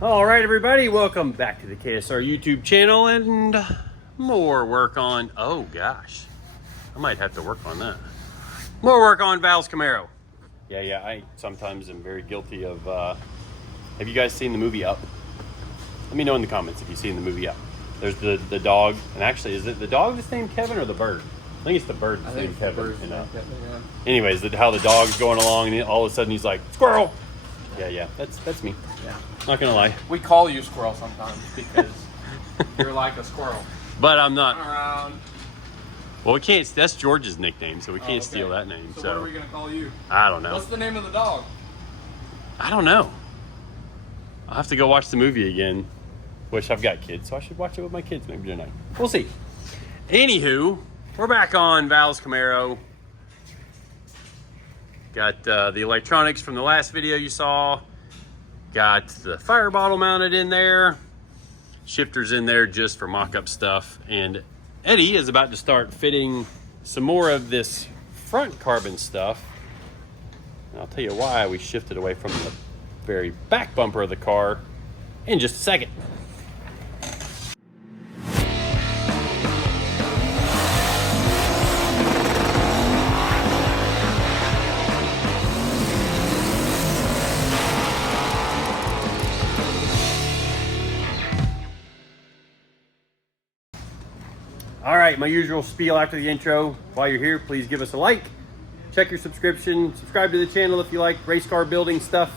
All right, everybody, welcome back to the KSR YouTube channel and more work on, oh gosh, I might have to work on that. More work on Val's Camaro. Yeah, I sometimes am very guilty of, have you guys seen the movie Up? Let me know in the comments if you've seen the movie Up. There's the dog, and actually, is it the dog that's named Kevin or the bird? I think it's the bird that's named Kevin. Anyways, how the dog's going along and all of a sudden he's like, squirrel! Yeah, that's me. Yeah. Not gonna lie. We call you Squirrel sometimes because you're like a squirrel. But I'm not. Around. Well, we can't, that's George's nickname, so we can't steal that name. So what are we gonna call you? I don't know. What's the name of the dog? I don't know. I'll have to go watch the movie again, which I've got kids, so I should watch it with my kids maybe tonight. We'll see. Anywho, we're back on Val's Camaro. Got the electronics from the last video you saw. Got the fire bottle mounted in there. Shifters in there just for mock-up stuff. And Eddie is about to start fitting some more of this front carbon stuff. And I'll tell you why we shifted away from the very back bumper of the car in just a second. All right, my usual spiel after the intro. While you're here, please give us a like, check your subscription, subscribe to the channel if you like race car building stuff,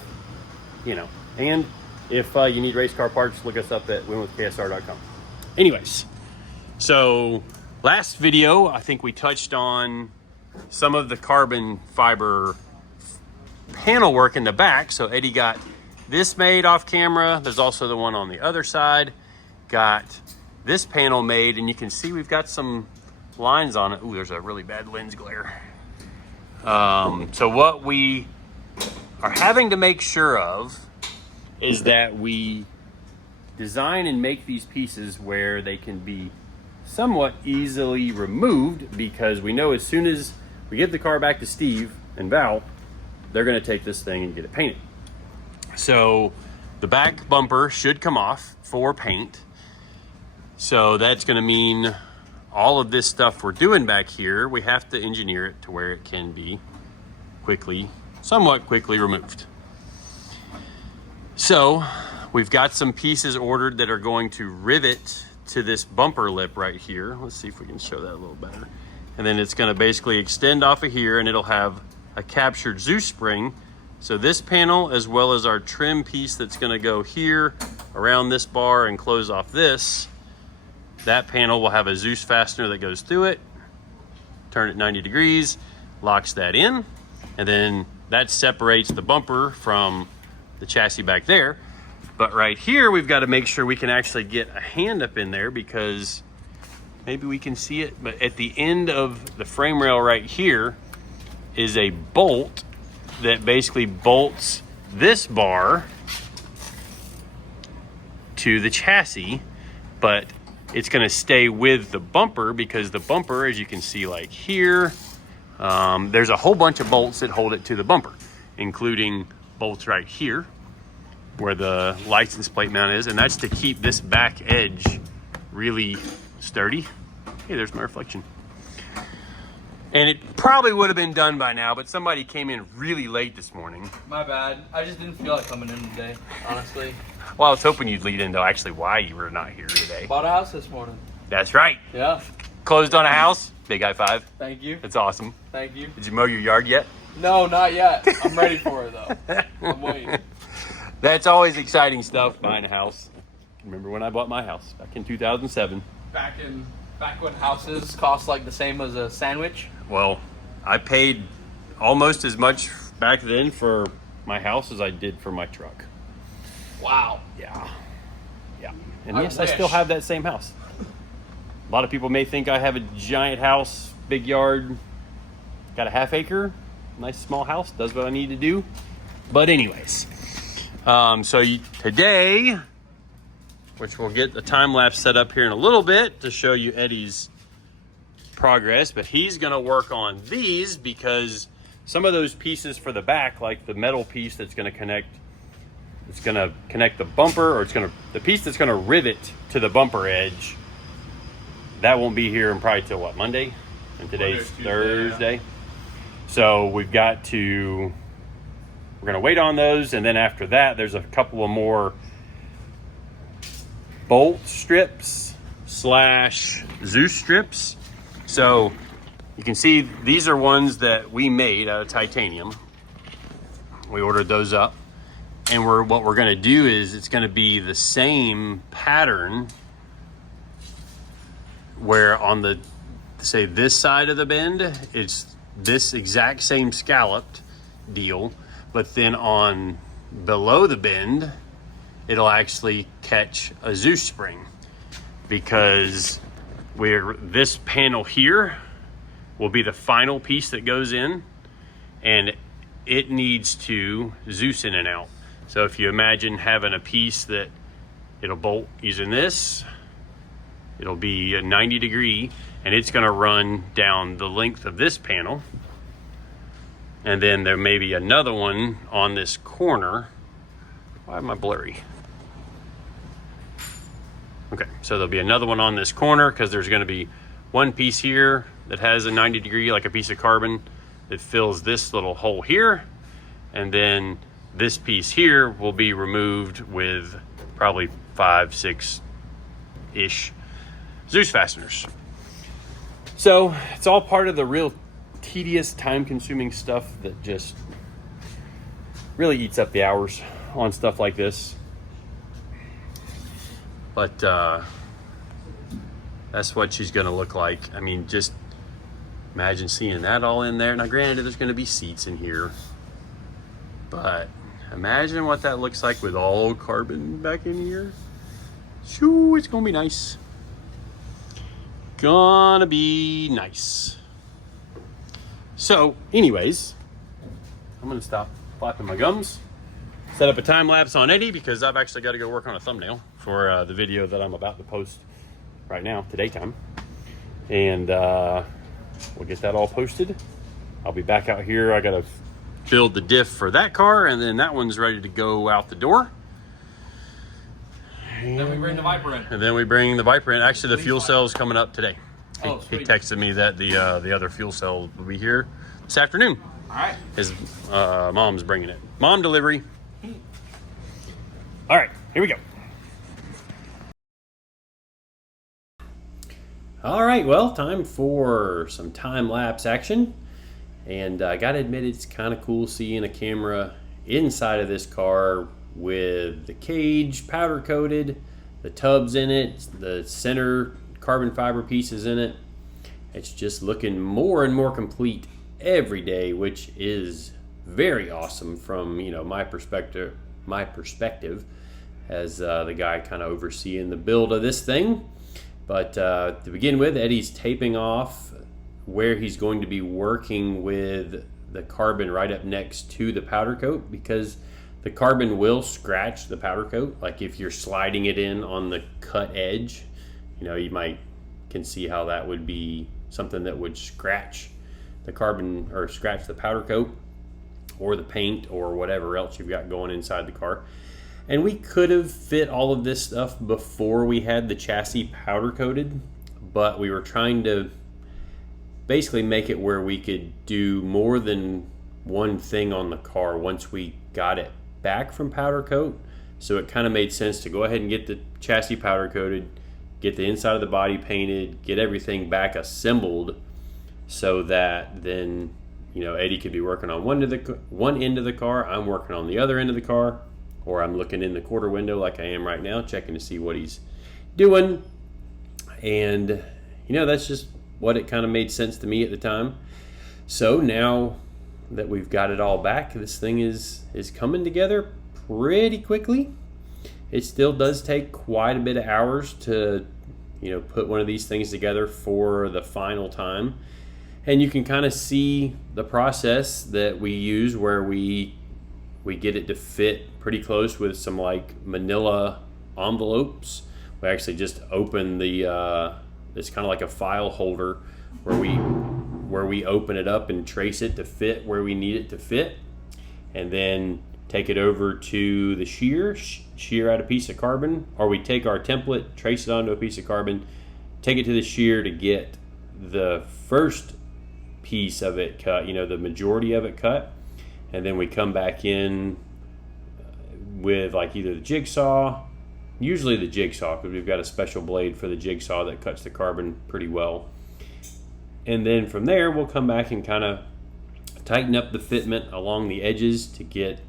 you know. And if you need race car parts, look us up at winwithksr.com. Anyways, so last video, I think we touched on some of the carbon fiber panel work in the back. So Eddie got this made off camera. There's also the one on the other side. Got this panel made, and you can see we've got some lines on it. Ooh, there's a really bad lens glare. So what we are having to make sure of is that we design and make these pieces where they can be somewhat easily removed, because we know as soon as we give the car back to Steve and Val, they're going to take this thing and get it painted. So the back bumper should come off for paint. So that's going to mean all of this stuff we're doing back here, we have to engineer it to where it can be somewhat quickly removed. So we've got some pieces ordered that are going to rivet to this bumper lip right here. Let's see if we can show that a little better. And then it's going to basically extend off of here, and it'll have a captured Zeus spring. So this panel, as well as our trim piece that's going to go here around this bar and close off this, that panel will have a Zeus fastener that goes through it, turn it 90 degrees, locks that in, and then that separates the bumper from the chassis back there. But right here, we've got to make sure we can actually get a hand up in there, because maybe we can see it, but at the end of the frame rail right here is a bolt that basically bolts this bar to the chassis, but it's going to stay with the bumper, because the bumper, as you can see, like here, there's a whole bunch of bolts that hold it to the bumper, including bolts right here where the license plate mount is, and that's to keep this back edge really sturdy. Hey, there's my reflection. And it probably would have been done by now, but somebody came in really late this morning. My bad. I just didn't feel like coming in today, honestly. Well, I was hoping you'd lead into actually why you were not here today. Bought a house this morning. That's right. Yeah. Closed on a house. Big high five. Thank you. That's awesome. Thank you. Did you mow your yard yet? No, not yet. I'm ready for it though. I'm waiting. That's always exciting stuff, buying a house. Remember when I bought my house back in 2007? Back when houses cost like the same as a sandwich. Well, I paid almost as much back then for my house as I did for my truck. Wow. Yeah. And yes, I still have that same house. A lot of people may think I have a giant house, big yard, got a half acre, nice small house, does what I need to do. But anyways, today, which we'll get the time-lapse set up here in a little bit to show you Eddie's progress, but he's gonna work on these because some of those pieces for the back, like the metal piece that's gonna connect it's gonna connect the bumper, or the piece that's gonna rivet to the bumper edge, that won't be here and probably till what, Monday? And today's Thursday. Yeah. So we're gonna wait on those, and then after that, there's a couple of more bolt strips / Zeus strips. So you can see these are ones that we made out of titanium. We ordered those up, and what we're gonna do is it's gonna be the same pattern where on the, say, this side of the bend, it's this exact same scalloped deal, but then on below the bend, it'll actually catch a Zeus spring, because this panel here will be the final piece that goes in, and it needs to Zeus in and out. So if you imagine having a piece that it'll bolt using this, it'll be a 90 degree, and it's gonna run down the length of this panel. And then there may be another one on this corner. Why am I blurry? Okay, so there'll be another one on this corner, because there's gonna be one piece here that has a 90 degree, like a piece of carbon, that fills this little hole here. And then this piece here will be removed with probably 5, 6-ish Zeus fasteners. So it's all part of the real tedious, time-consuming stuff that just really eats up the hours on stuff like this. But that's what she's gonna look like. I mean, just imagine seeing that all in there. Now granted, there's gonna be seats in here, but imagine what that looks like with all carbon back in here. Shoo, it's gonna be nice. Gonna be nice. So anyways, I'm gonna stop flapping my gums, set up a time lapse on Eddie, because I've actually got to go work on a thumbnail for the video that I'm about to post right now, today time. And we'll get that all posted. I'll be back out here. I gotta build the diff for that car, and then that one's ready to go out the door. And then we bring the Viper in. And then we bring the Viper in. Actually, the fuel cell's coming up today. Oh, he texted me that the other fuel cell will be here this afternoon. All right. His mom's bringing it. Mom delivery. All right, here we go. All right, well, time for some time-lapse action. And I gotta admit, it's kind of cool seeing a camera inside of this car with the cage powder coated, the tubs in it, the center carbon fiber pieces in it. It's just looking more and more complete every day, which is very awesome from, you know, my perspective as the guy kind of overseeing the build of this thing. But to begin with, Eddie's taping off where he's going to be working with the carbon right up next to the powder coat, because the carbon will scratch the powder coat. Like if you're sliding it in on the cut edge, you know, you can see how that would be something that would scratch the carbon, or scratch the powder coat or the paint or whatever else you've got going inside the car. And we could have fit all of this stuff before we had the chassis powder coated, but we were trying to basically make it where we could do more than one thing on the car once we got it back from powder coat. So it kind of made sense to go ahead and get the chassis powder coated, get the inside of the body painted, get everything back assembled, so that then, you know, Eddie could be working on one end of the car, I'm working on the other end of the car, or I'm looking in the quarter window like I am right now, checking to see what he's doing. And, you know, that's just what it kind of made sense to me at the time. So now that we've got it all back, this thing is coming together pretty quickly. It still does take quite a bit of hours to, you know, put one of these things together for the final time. And you can kind of see the process that we use, where we get it to fit pretty close with some like manila envelopes. We actually just open the it's kind of like a file holder where we open it up and trace it to fit where we need it to fit, and then take it over to the shear out a piece of carbon, or we take our template, trace it onto a piece of carbon, take it to the shear to get the first piece of it cut, you know, the majority of it cut, and then we come back in with like either the jigsaw, usually the jigsaw, because we've got a special blade for the jigsaw that cuts the carbon pretty well. And then from there we'll come back and kind of tighten up the fitment along the edges to get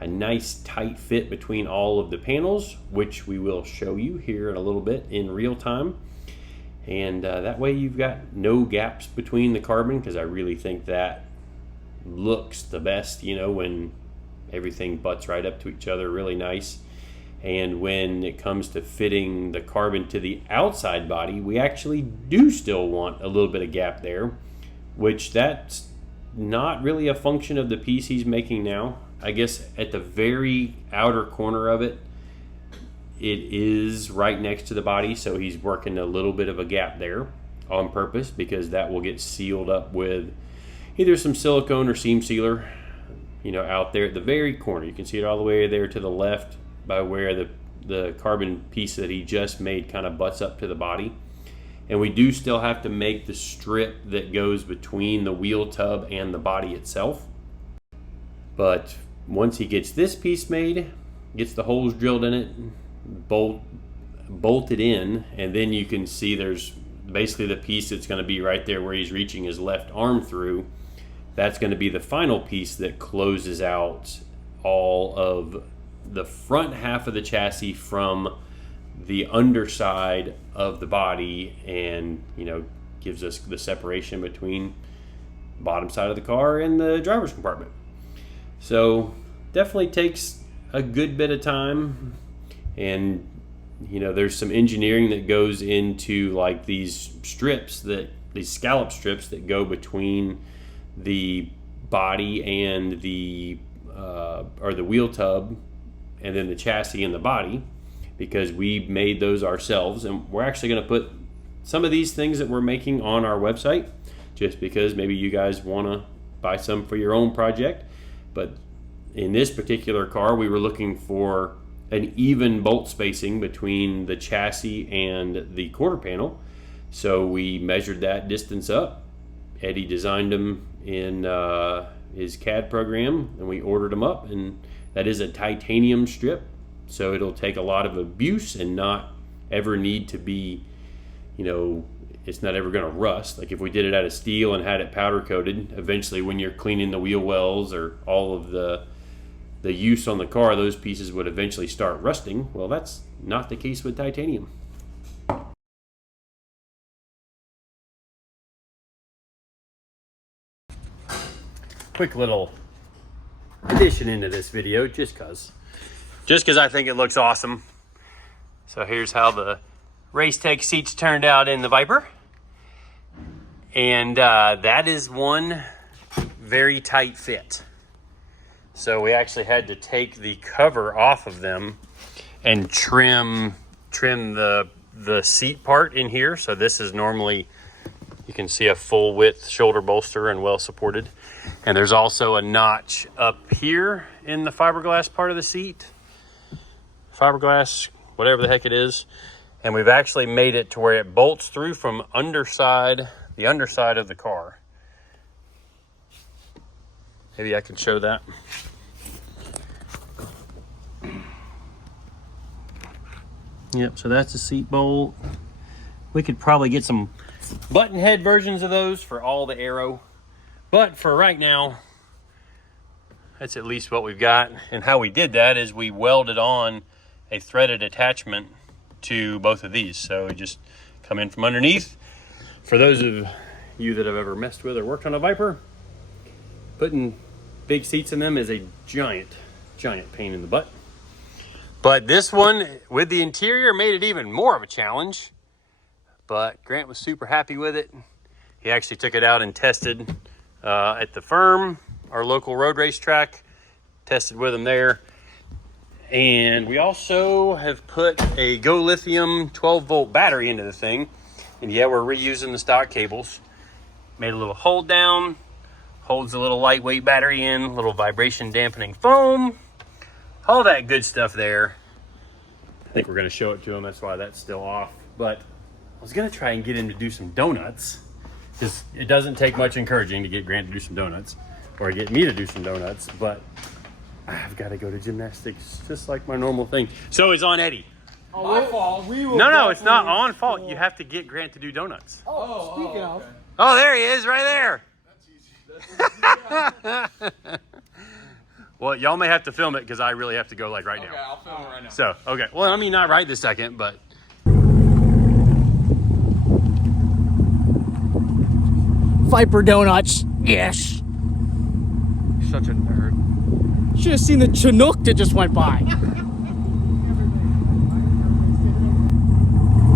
a nice tight fit between all of the panels, which we will show you here in a little bit in real time. And that way you've got no gaps between the carbon, because I really think that looks the best, you know, when everything butts right up to each other really nice. And when it comes to fitting the carbon to the outside body, we actually do still want a little bit of gap there, which that's not really a function of the piece he's making now. I guess at the very outer corner of it, it is right next to the body, so he's working a little bit of a gap there on purpose, because that will get sealed up with either some silicone or seam sealer, you know, out there at the very corner. You can see it all the way there to the left by where the carbon piece that he just made kind of butts up to the body. And we do still have to make the strip that goes between the wheel tub and the body itself. But once he gets this piece made, gets the holes drilled in it, bolted in, and then you can see there's basically the piece that's going to be right there where he's reaching his left arm through. That's going to be the final piece that closes out all of the front half of the chassis from the underside of the body, and, you know, gives us the separation between the bottom side of the car and the driver's compartment. So definitely takes a good bit of time, and, you know, there's some engineering that goes into like these strips, these scallop strips that go between the body and the or the wheel tub, and then the chassis and the body, because we made those ourselves. And we're actually going to put some of these things that we're making on our website, just because maybe you guys want to buy some for your own project. But in this particular car, we were looking for an even bolt spacing between the chassis and the quarter panel, so we measured that distance up. Eddie designed them in his CAD program, and we ordered them up, and that is a titanium strip, so it'll take a lot of abuse and not ever need to be, you know, it's not ever going to rust. Like if we did it out of steel and had it powder coated, eventually when you're cleaning the wheel wells or all of the use on the car, those pieces would eventually start rusting. Well, that's not the case with titanium. Quick little addition into this video, just cause I think it looks awesome. So here's how the race tech seats turned out in the Viper, and that is one very tight fit. So we actually had to take the cover off of them and trim the seat part in here. So this is normally, you can see, a full width shoulder bolster and well supported. And there's also a notch up here in the fiberglass part of the seat. Fiberglass, whatever the heck it is. And we've actually made it to where it bolts through from the underside of the car. Maybe I can show that. Yep, so that's the seat bolt. We could probably get some button head versions of those for all the aero, but for right now, that's at least what we've got. And how we did that is we welded on a threaded attachment to both of these. So we just come in from underneath. For those of you that have ever messed with or worked on a Viper, putting big seats in them is a giant pain in the butt. But this one with the interior made it even more of a challenge. But Grant was super happy with it. He actually took it out and tested at the firm, our local road race track, tested with him there. And we also have put a Go Lithium 12-volt battery into the thing. And yeah, we're reusing the stock cables. Made a little hold down, holds a little lightweight battery in, little vibration dampening foam. all that good stuff there. I think we're gonna show it to him. That's why that's still off. But I was gonna try and get him to do some donuts. Because it doesn't take much encouraging to get Grant to do some donuts, or get me to do some donuts, but I've got to go to gymnastics, just like my normal thing. So it's on Eddie. Oh, my fault. No, it's not on fault. You have to get Grant to do donuts. Speaking of. Okay. Oh, there he is, right there. That's easy. Well, y'all may have to film it because I really have to go like right Okay, now. I'll film it right now. So, okay. Well, I mean, not right this second, but. Viper Donuts. Yes. Such a nerd. Should have seen the Chinook that just went by.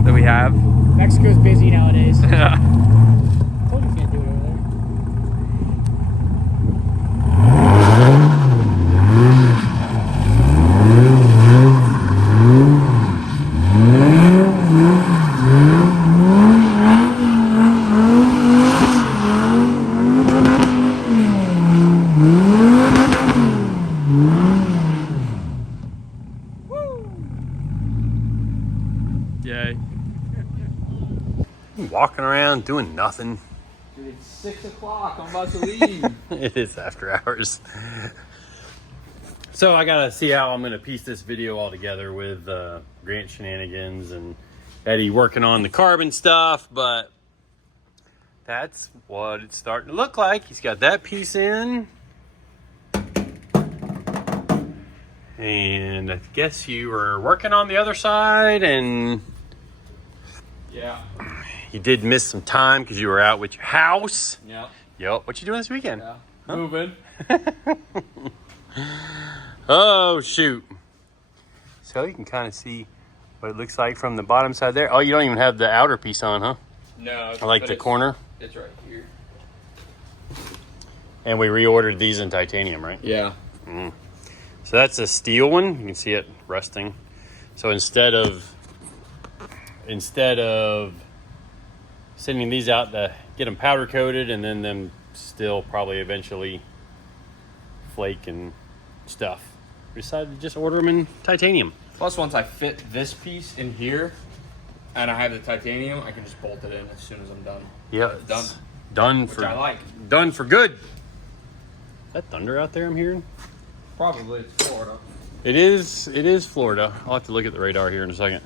That we have. Mexico's busy nowadays. Told you can't do it over there. Yay. Walking around doing nothing. Dude, it's 6 o'clock. I'm about to leave. It is after hours. So I gotta see how I'm gonna piece this video all together with Grant shenanigans and Eddie working on the carbon stuff, but that's what it's starting to look like. He's got that piece in. And I guess you were working on the other side, and Yeah. you did miss some time because you were out with your house. Yep. Yep. What you doing this weekend? Yeah. Moving. Oh, shoot. So you can kind of see what it looks like from the bottom side there. Oh, you don't even have the outer piece on, huh? No. I like but the it's- corner. It's right here. And we reordered these in titanium, right? Yeah. So that's a steel one. You can see it rusting. So instead of sending these out to get them powder coated and then them still probably eventually flake and stuff, we decided to just order them in titanium. Plus, once I fit this piece in here, and I have the titanium, I can just bolt it in as soon as I'm done. Yeah, It's done. Done Which for I like. done for good. Is that thunder out there I'm hearing? Probably it's Florida. It is Florida. I'll have to look at the radar here in a second.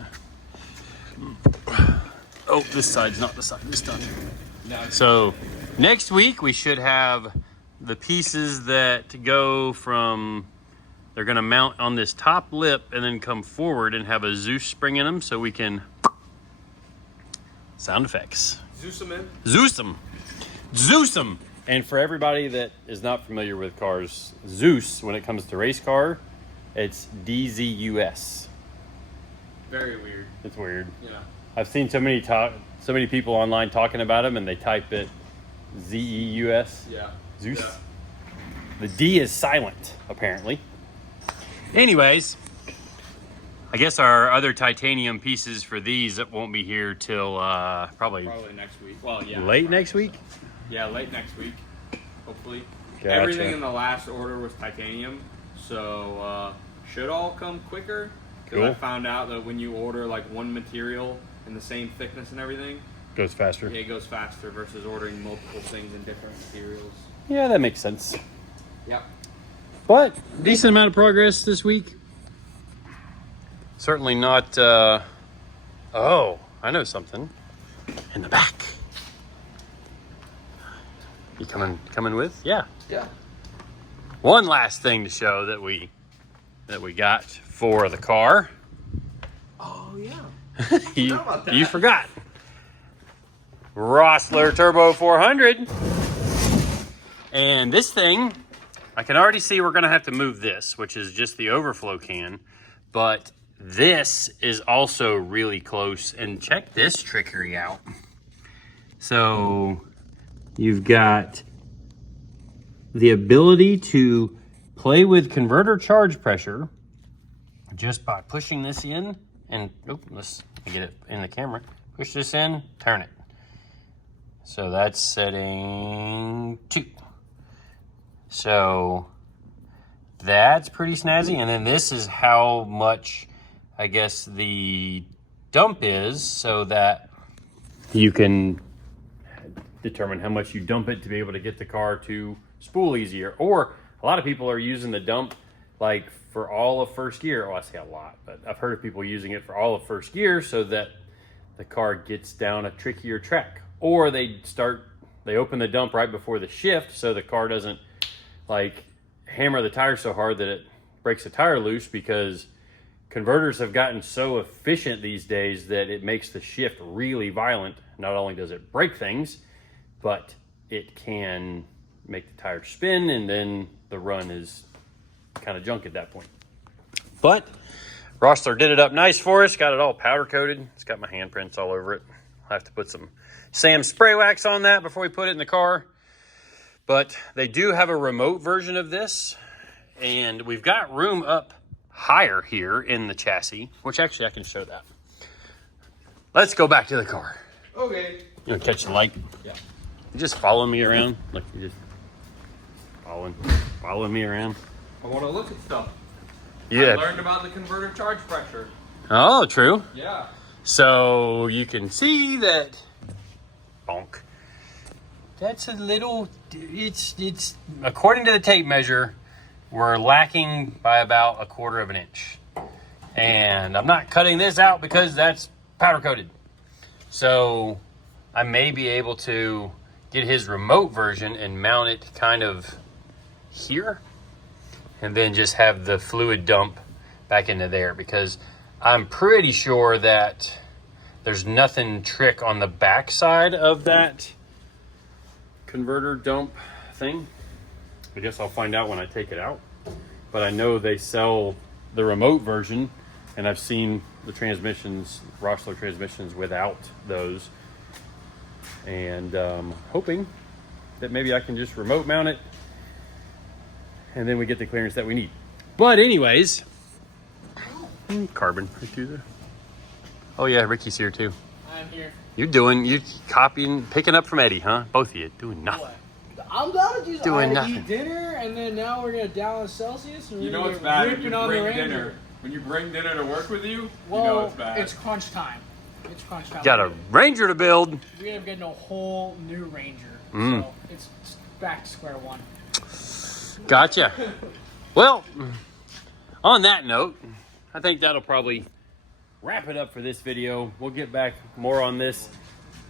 Oh, this side's not the side this time. No. So next week we should have the pieces that go from, they're gonna mount on this top lip and then come forward and have a Zeus spring in them so we can, sound effects. Zeus them in. Zeus them. Zeus them. And for everybody that is not familiar with cars, Zeus, when it comes to race car, it's DZUS. Very weird. It's weird. Yeah. I've seen so many people online talking about them, and they type it ZEUS. Yeah. Zeus. Yeah. The D is silent, apparently. Anyways, I guess our other titanium pieces for these won't be here till probably next week. Well, yeah. late next week. Yeah, late next week. Hopefully. Gotcha. Everything in the last order was titanium, so should all come quicker. Because I Cool. found out that when you order like one material in the same thickness and everything, Goes faster. it goes faster versus ordering multiple things in different materials. Yeah, that makes sense. Yep. But decent amount of progress this week. Certainly not. Oh, I know something. In the back. You coming with? Yeah. Yeah. One last thing to show that we got for the car. Oh yeah. you, about that. you forgot. Rossler Turbo 400. And this thing, I can already see we're going to have to move this, which is just the overflow can. But this is also really close. And check this trickery out. So you've got the ability to play with converter charge pressure just by pushing this in and let's get it in the camera. Push this in, turn it. So that's setting 2. So that's pretty snazzy. And then this is how much, I guess, the dump is, so that you can determine how much you dump it to be able to get the car to spool easier. Or a lot of people are using the dump like for all of first gear. Oh, I say a lot, but I've heard of people using it for all of first gear so that the car gets down a trickier track. Or they open the dump right before the shift so the car doesn't like hammer the tire so hard that it breaks the tire loose, because converters have gotten so efficient these days that it makes the shift really violent. Not only does it break things, but it can make the tire spin, and then the run is kind of junk at that point. But Rossler did it up nice for us, got it all powder coated. It's got my handprints all over it. I'll have to put some Sam spray wax on that before we put it in the car. But they do have a remote version of this, and we've got room up higher here in the chassis, which actually I can show that. Let's go back to the car. Okay. You want to catch the light? Yeah. You just following me around? Like you just following me around? I want to look at stuff. Yeah. I learned about the converter charge pressure. Oh, true. Yeah. So you can see that, bonk. That's a little, it's according to the tape measure, we're lacking by about 1/4 of an inch. And I'm not cutting this out because that's powder coated. So I may be able to get his remote version and mount it kind of here, and then just have the fluid dump back into there, because I'm pretty sure that there's nothing trick on the back side of that converter dump thing. I guess I'll find out when I take it out. But I know they sell the remote version, and I've seen the transmissions, Rossler transmissions, without those. And hoping that maybe I can just remote mount it, and then we get the clearance that we need. But anyways, carbon right through there. Oh yeah, Ricky's here too. I'm here. You're copying, picking up from Eddie, huh? Both of you doing nothing. What? I'm gonna just Doing I had to nothing. eat dinner, and then now we're gonna down in Celsius. And You we're know gonna it's get bad when you ripping on the bring Ranger. dinner. When you bring dinner to work with you, Well, you know it's bad. it's crunch time. It's crunch time. Got a Ranger to build. We end up getting a whole new Ranger. Mm. So it's back to square one. Gotcha. Well, on that note, I think that'll probably wrap it up for this video. We'll get back more on this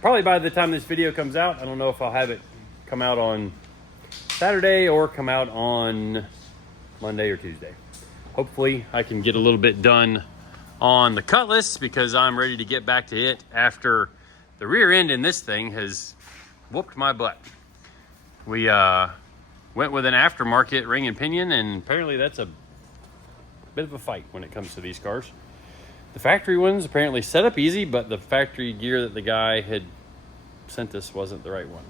probably by the time this video comes out. I don't know if I'll have it come out on Saturday or come out on Monday or Tuesday. Hopefully I can get a little bit done on the Cutlass, because I'm ready to get back to it after the rear end in this thing has whooped my butt. We went with an aftermarket ring and pinion, and apparently that's a bit of a fight when it comes to these cars. The factory ones apparently set up easy, but the factory gear that the guy had sent us wasn't the right one.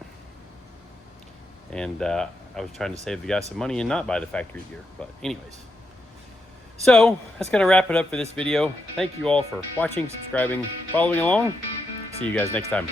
And I was trying to save the guy some money and not buy the factory gear. But anyways, so that's going to wrap it up for this video. Thank you all for watching, subscribing, following along. See you guys next time.